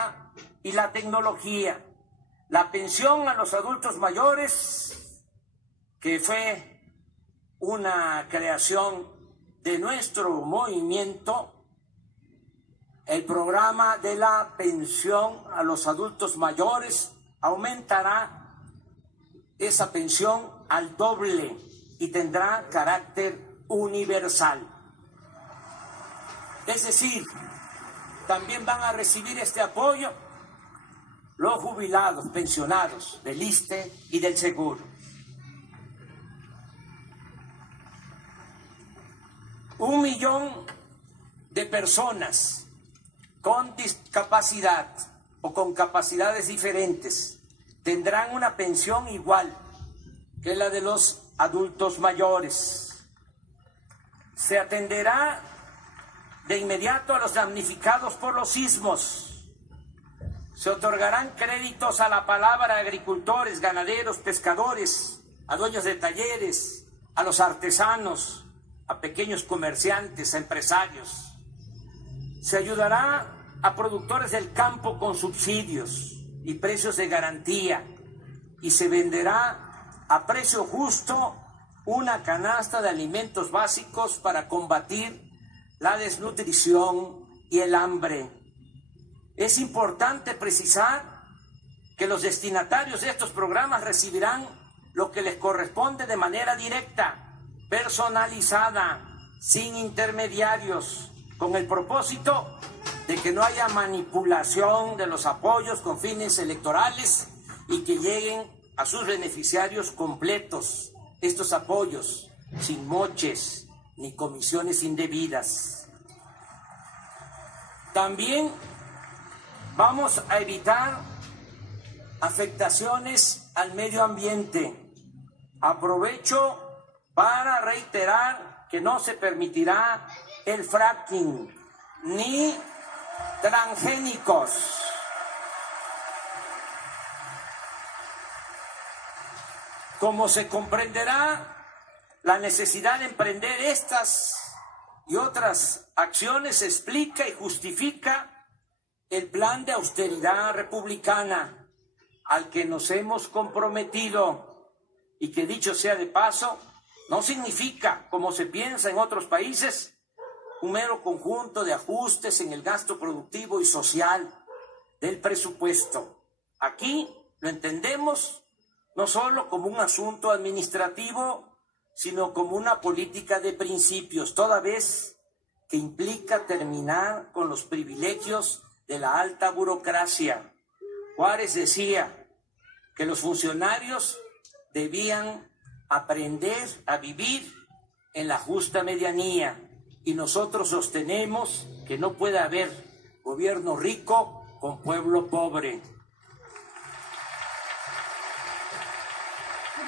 ciencia y la tecnología. La pensión a los adultos mayores, que fue una creación de nuestro movimiento, el programa de la pensión a los adultos mayores aumentará esa pensión al doble y tendrá carácter universal. Es decir, también van a recibir este apoyo los jubilados, pensionados del ISSSTE y del Seguro. 1 millón de personas con discapacidad o con capacidades diferentes tendrán una pensión igual que la de los adultos mayores. Se atenderá de inmediato a los damnificados por los sismos. Se otorgarán créditos a la palabra a agricultores, ganaderos, pescadores, a dueños de talleres, a los artesanos, a pequeños comerciantes, a empresarios. Se ayudará a productores del campo con subsidios y precios de garantía y se venderá a precio justo una canasta de alimentos básicos para combatir la desnutrición y el hambre. Es importante precisar que los destinatarios de estos programas recibirán lo que les corresponde de manera directa, personalizada, sin intermediarios, con el propósito de que no haya manipulación de los apoyos con fines electorales y que lleguen a sus beneficiarios completos estos apoyos, sin moches ni comisiones indebidas. También vamos a evitar afectaciones al medio ambiente. Aprovecho para reiterar que no se permitirá el fracking ni transgénicos. Como se comprenderá, la necesidad de emprender estas y otras acciones explica y justifica el plan de austeridad republicana al que nos hemos comprometido y que, dicho sea de paso, no significa, como se piensa en otros países, un mero conjunto de ajustes en el gasto productivo y social del presupuesto. Aquí lo entendemos no solo como un asunto administrativo, sino como una política de principios, toda vez que implica terminar con los privilegios de la alta burocracia. Juárez decía que los funcionarios debían aprender a vivir en la justa medianía y nosotros sostenemos que no puede haber gobierno rico con pueblo pobre.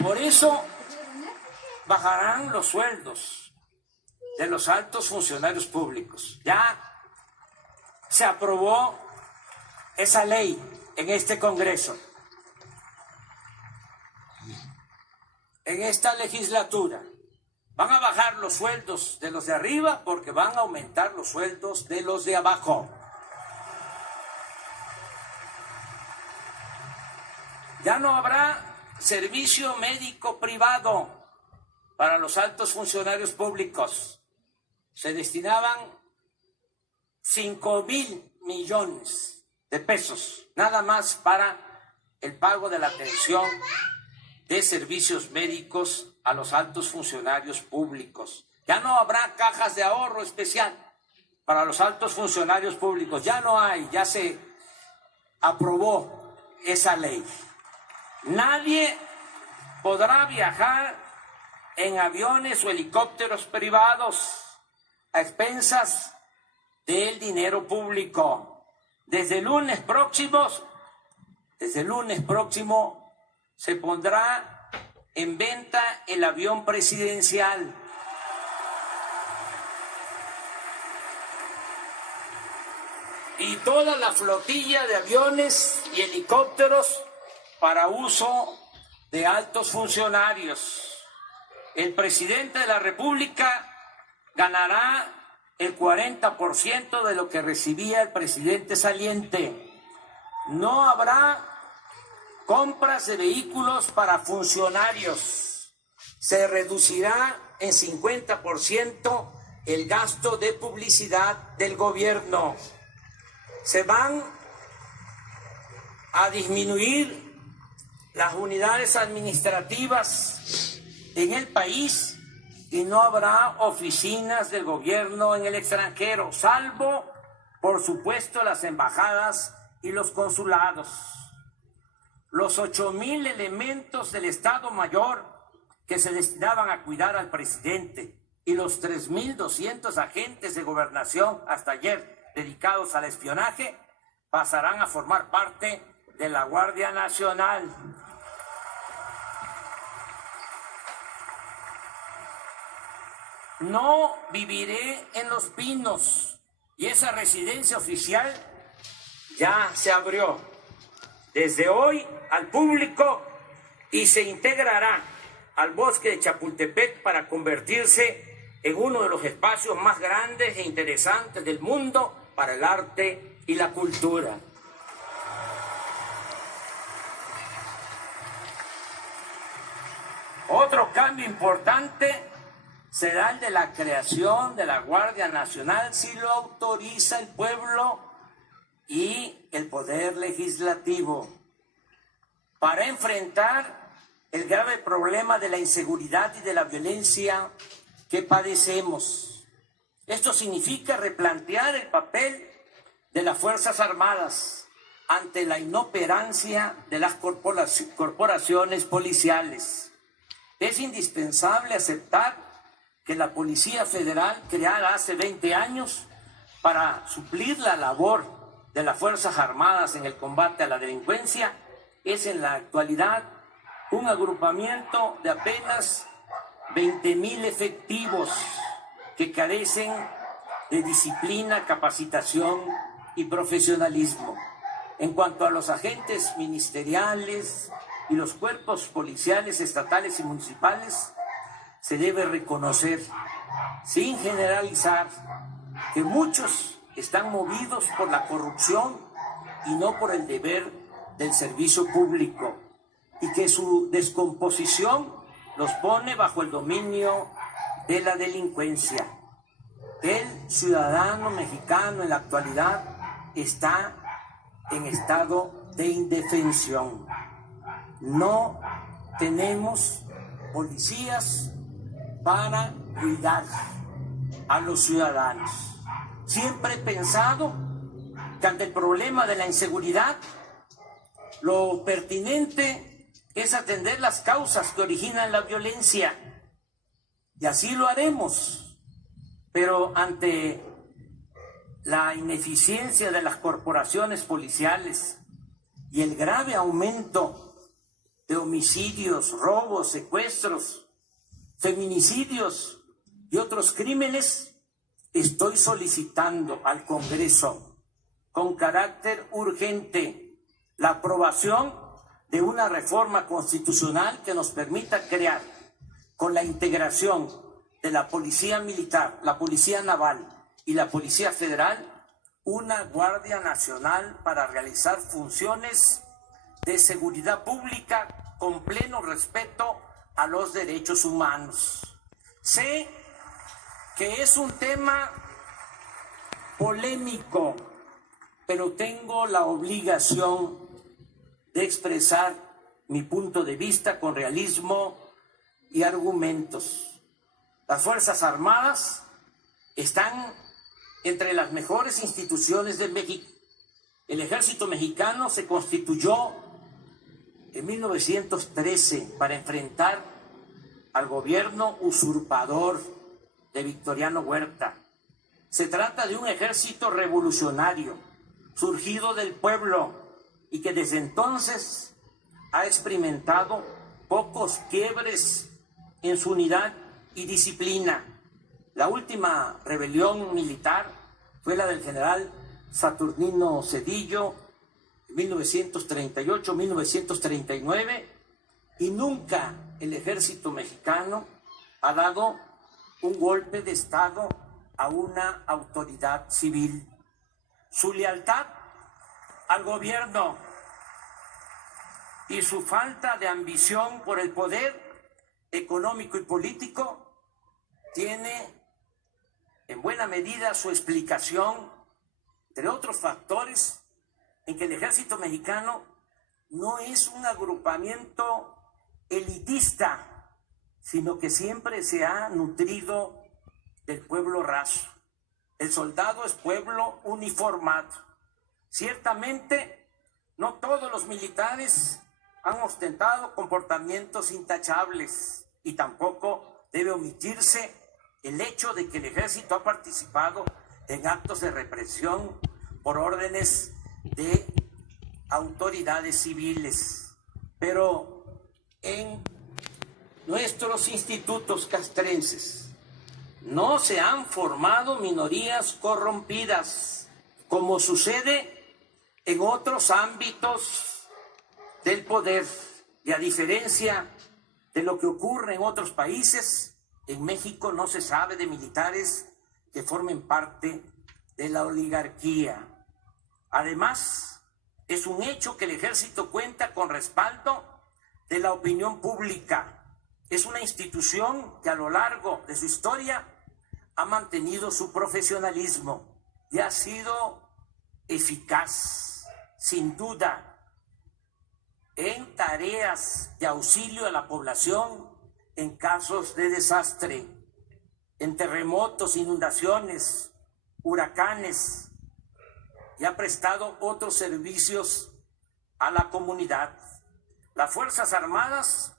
Por eso bajarán los sueldos de los altos funcionarios públicos. Ya se aprobó esa ley en este Congreso, en esta legislatura. Van a bajar los sueldos de los de arriba porque van a aumentar los sueldos de los de abajo. Ya no habrá servicio médico privado para los altos funcionarios públicos. Se destinaban 5,000 millones de pesos nada más para el pago de la atención de servicios médicos a los altos funcionarios públicos. Ya no habrá cajas de ahorro especial para los altos funcionarios públicos. Ya no hay, ya se aprobó esa ley. Nadie podrá viajar en aviones o helicópteros privados a expensas del dinero público. Desde el lunes próximo se pondrá en venta el avión presidencial. Y toda la flotilla de aviones y helicópteros para uso de altos funcionarios. El presidente de la República ganará el 40% de lo que recibía el presidente saliente. No habrá compras de vehículos para funcionarios. Se reducirá en 50% el gasto de publicidad del gobierno. Se van a disminuir las unidades administrativas en el país y no habrá oficinas del gobierno en el extranjero, salvo, por supuesto, las embajadas y los consulados. Los 8,000 elementos del Estado Mayor que se destinaban a cuidar al presidente y los 3,200 agentes de gobernación hasta ayer dedicados al espionaje pasarán a formar parte de la Guardia Nacional. No viviré en Los Pinos y esa residencia oficial ya se abrió desde hoy al público y se integrará al bosque de Chapultepec para convertirse en uno de los espacios más grandes e interesantes del mundo para el arte y la cultura. Otro cambio importante será el de la creación de la Guardia Nacional si lo autoriza el pueblo y el Poder Legislativo para enfrentar el grave problema de la inseguridad y de la violencia que padecemos. Esto significa replantear el papel de las Fuerzas Armadas ante la inoperancia de las corporaciones policiales. Es indispensable aceptar que la Policía Federal, creada hace 20 años para suplir la labor de las Fuerzas Armadas en el combate a la delincuencia, es en la actualidad un agrupamiento de apenas 20,000 efectivos que carecen de disciplina, capacitación y profesionalismo. En cuanto a los agentes ministeriales y los cuerpos policiales estatales y municipales, se debe reconocer, sin generalizar, que muchos están movidos por la corrupción y no por el deber del servicio público, y que su descomposición los pone bajo el dominio de la delincuencia. El ciudadano mexicano en la actualidad está en estado de indefensión. No tenemos policías para cuidar a los ciudadanos. Siempre he pensado que ante el problema de la inseguridad, lo pertinente es atender las causas que originan la violencia, y así lo haremos. Pero ante la ineficiencia de las corporaciones policiales y el grave aumento de homicidios, robos, secuestros, feminicidios y otros crímenes, estoy solicitando al Congreso con carácter urgente la aprobación de una reforma constitucional que nos permita crear, con la integración de la Policía Militar, la Policía Naval y la Policía Federal, una Guardia Nacional para realizar funciones de seguridad pública con pleno respeto a los derechos humanos. Sé que es un tema polémico, pero tengo la obligación de expresar mi punto de vista con realismo y argumentos. Las Fuerzas Armadas están entre las mejores instituciones de México. El Ejército Mexicano se constituyó en 1913 para enfrentar al gobierno usurpador de Victoriano Huerta. Se trata de un ejército revolucionario, surgido del pueblo y que desde entonces ha experimentado pocos quiebres en su unidad y disciplina. La última rebelión militar fue la del general Saturnino Cedillo en 1938-1939, y nunca el ejército mexicano ha dado un golpe de Estado a una autoridad civil. Su lealtad al gobierno y su falta de ambición por el poder económico y político tiene en buena medida su explicación, entre otros factores, en que el ejército mexicano no es un agrupamiento elitista, sino que siempre se ha nutrido del pueblo raso. El soldado es pueblo uniformado. Ciertamente, no todos los militares han ostentado comportamientos intachables y tampoco debe omitirse el hecho de que el ejército ha participado en actos de represión por órdenes de autoridades civiles. Pero en nuestros institutos castrenses no se han formado minorías corrompidas, como sucede en otros ámbitos del poder. Y a diferencia de lo que ocurre en otros países, en México no se sabe de militares que formen parte de la oligarquía. Además, es un hecho que el ejército cuenta con respaldo de la opinión pública. Es una institución que a lo largo de su historia ha mantenido su profesionalismo y ha sido eficaz, sin duda, en tareas de auxilio a la población en casos de desastre, en terremotos, inundaciones, huracanes, y ha prestado otros servicios a la comunidad. Las Fuerzas Armadas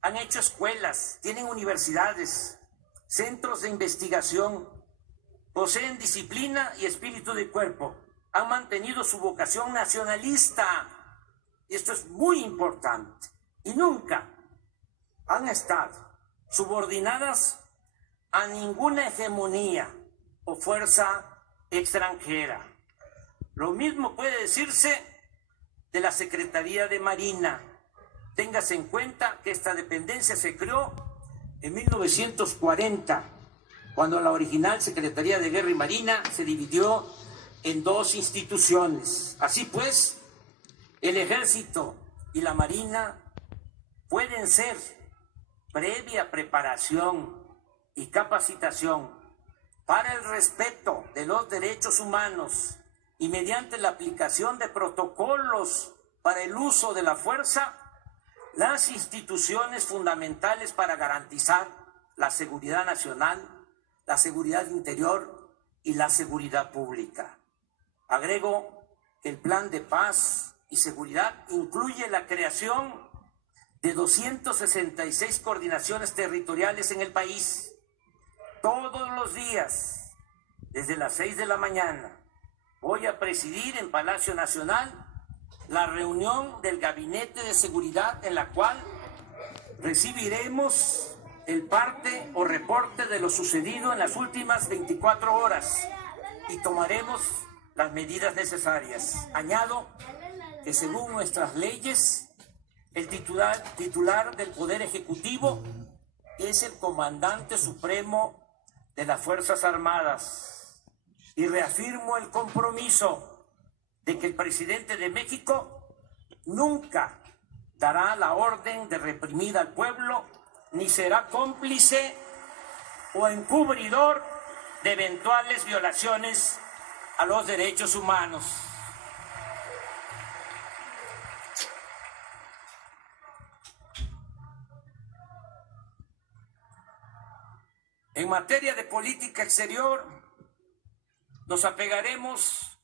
han hecho escuelas, tienen universidades, centros de investigación, poseen disciplina y espíritu de cuerpo, han mantenido su vocación nacionalista, y esto es muy importante, y nunca han estado subordinadas a ninguna hegemonía o fuerza extranjera. Lo mismo puede decirse de la Secretaría de Marina. Téngase en cuenta que esta dependencia se creó en 1940, cuando la original Secretaría de Guerra y Marina se dividió en dos instituciones. Así pues, el Ejército y la Marina pueden ser, previa preparación y capacitación para el respeto de los derechos humanos y mediante la aplicación de protocolos para el uso de la fuerza, las instituciones fundamentales para garantizar la seguridad nacional, la seguridad interior y la seguridad pública. Agrego que el Plan de Paz y Seguridad incluye la creación de 266 coordinaciones territoriales en el país. Todos los días, desde las 6 de la mañana, voy a presidir en Palacio Nacional la reunión del Gabinete de Seguridad, en la cual recibiremos el parte o reporte de lo sucedido en las últimas 24 horas y tomaremos las medidas necesarias. Añado que según nuestras leyes, el titular del Poder Ejecutivo es el comandante supremo de las Fuerzas Armadas. Y reafirmo el compromiso de que el presidente de México nunca dará la orden de reprimir al pueblo, ni será cómplice o encubridor de eventuales violaciones a los derechos humanos. En materia de política exterior, nos apegaremos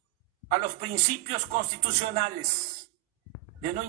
a los principios constitucionales de no